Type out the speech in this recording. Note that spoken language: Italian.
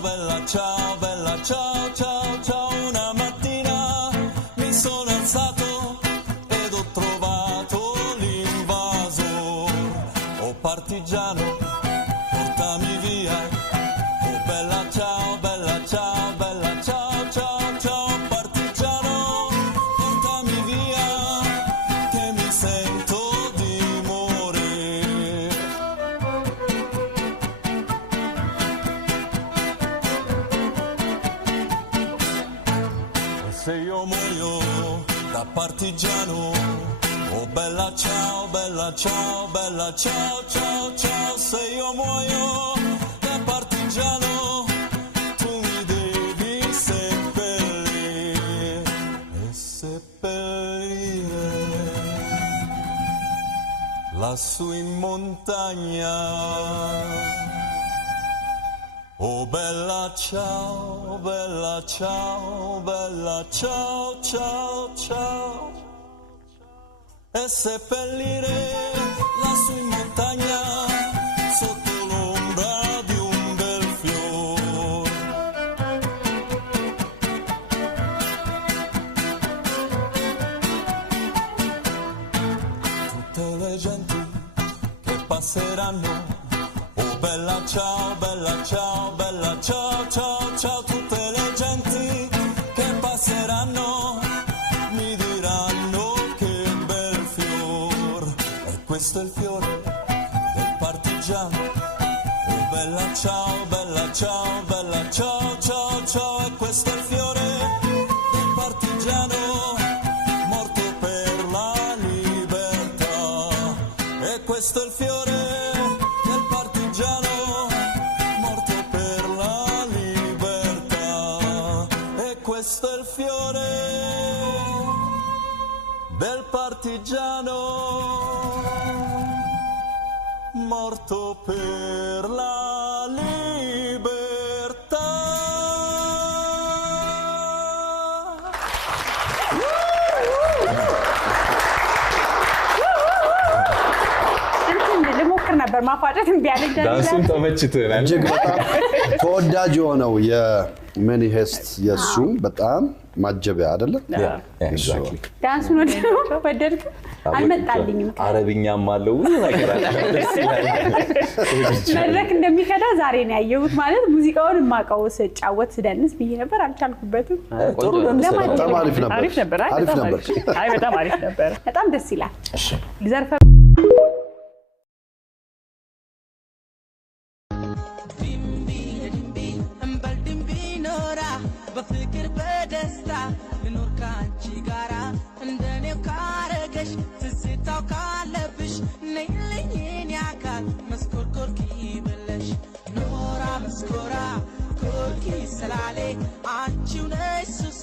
Bella ciao, bella ciao, ciao, ciao, una mattina mi sono alzato ed ho trovato l'invasor. Oh partigiano, portami via. Oh bella ciao, bella ciao, bella ciao, ciao, ciao, partigiano, portami via, che mi sento di morire. Se io muoio da partigiano, oh bella ciao, bella ciao, bella ciao, ciao, ciao, se io muoio da partigiano, tu mi devi seppellire e seppellire lassù in montagna. Oh bella ciao, bella ciao, bella ciao, ciao, ciao, e seppellire lassù in montagna sotto l'ombra di un bel fiore. Tutte le genti che passeranno, oh bella ciao, bella ciao, bella ciao, ciao, ciao, tutte le genti che passeranno mi diranno che bel fior, e questo è il fiore del partigiano. Oh bella ciao, bella ciao, bella ciao, ciao, ciao, e questo è il fiore del partigiano morto per la libertà, e questo è il fiore morto per la libertà, e questo è il fiore del partigiano morto per la libertà. ነበር ማፋጨት እንቢያለኝ ዳንሱን ተመችቶናል። እጅግ በጣም ተወዳጅ የሆነው የመኒ ሄስት የሱ በጣም ማጀቢያ አይደለ? ኤግዛክትሊ ዳንሱ ነው ደግሞ ወደድክ? አልመጣልኝም። አረብኛም አለው ነገር አለ። መድረክ እንደሚከዳ ዛሬ ነው ያየሁት። ማለት ሙዚቃውን ማቀው ስጫወት ስደንስ ብዬ ነበር አልቻልኩበትም። ጥሩ በጣም አሪፍ ነበር። አሪፍ ነበር። አይ በጣም አሪፍ ነበር። በጣም ደስ ይላል። እሺ ዘርፈ በፍቅር በደስታ ልኖር ካንቺ ጋራ እንደኔው ካረገሽ ትዝታው ካለብሽ ነይልኝ የኔ አካል መስኮር ኮርኪ ብለሽ ኖራ መስኮራ ኮርኪ ስላሌ አንቺው ነሽ ሱሴ